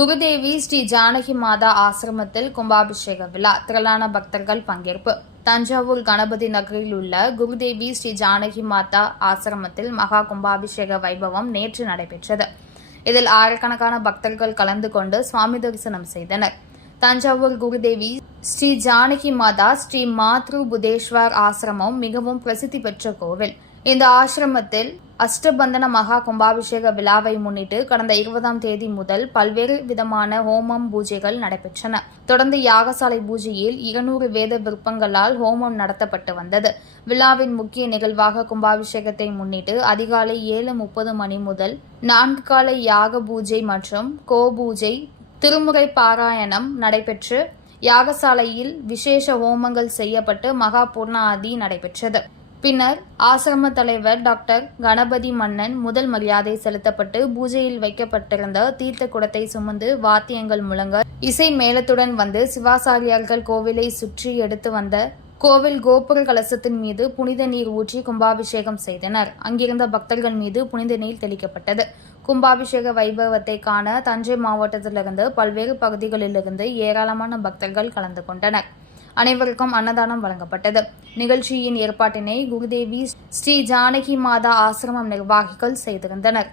குருதேவி ஸ்ரீ ஜானகி மாதா ஆசிரமத்தில் கும்பாபிஷேக விழா திரளான பக்தர்கள் பங்கேற்பு. தஞ்சாவூர் கணபதி நகரில் உள்ள குருதேவி ஸ்ரீ ஜானகி மாதா ஆசிரமத்தில் மகா கும்பாபிஷேக வைபவம் நேற்று நடைபெற்றது. இதில் ஆயிரக்கணக்கான பக்தர்கள் கலந்து கொண்டு சுவாமி தரிசனம் செய்தனர். தஞ்சாவூர் குருதேவி ஸ்ரீ ஜானகி மாதா ஸ்ரீ மாத்ரு புதேஸ்வர் ஆசிரமம் மிகவும் பிரசித்தி பெற்ற கோவில். இந்த ஆசிரமத்தில் அஷ்டபந்தன மகா கும்பாபிஷேக விழாவை முன்னிட்டு கடந்த இருபதாம் தேதி முதல் பல்வேறு விதமான ஹோமம் பூஜைகள் நடைபெற்றன. தொடர்ந்து யாகசாலை பூஜையில் இருநூறு வேத விருப்பங்களால் ஹோமம் நடத்தப்பட்டு வந்தது. விழாவின் முக்கிய நிகழ்வாக கும்பாபிஷேகத்தை முன்னிட்டு அதிகாலை ஏழு முப்பது மணி முதல் நான்கு கால யாக பூஜை மற்றும் கோ பூஜை திருமுறை பாராயணம் நடைபெற்று யாகசாலையில் விசேஷ ஹோமங்கள் செய்யப்பட்டு மகா பூர்ணாதி நடைபெற்றது. பின்னர் ஆசிரம தலைவர் டாக்டர் கணபதி மன்னன் முதல் மரியாதை செலுத்தப்பட்டு பூஜையில் வைக்கப்பட்டிருந்த தீர்த்த குடத்தை சுமந்து வாத்தியங்கள் முழங்க இசை மேளத்துடன் வந்து சிவாசாரியார்கள் கோவிலை சுற்றி எடுத்து வந்த கோவில் கோபுர கலசத்தின் மீது புனித நீர் ஊற்றி கும்பாபிஷேகம் செய்தனர். அங்கிருந்த பக்தர்கள் மீது புனித நீர் தெளிக்கப்பட்டது. கும்பாபிஷேக வைபவத்தை காண தஞ்சை மாவட்டத்திலிருந்து பல்வேறு பகுதிகளிலிருந்து ஏராளமான பக்தர்கள் கலந்து கொண்டனர். அனைவருக்கும் அன்னதானம் வழங்கப்பட்டது. நிகழ்ச்சியின் ஏற்பாட்டினை குருதேவி ஸ்ரீ ஜானகி மாதா ஆசிரமம் நிர்வாகிகள் செய்திருந்தனர்.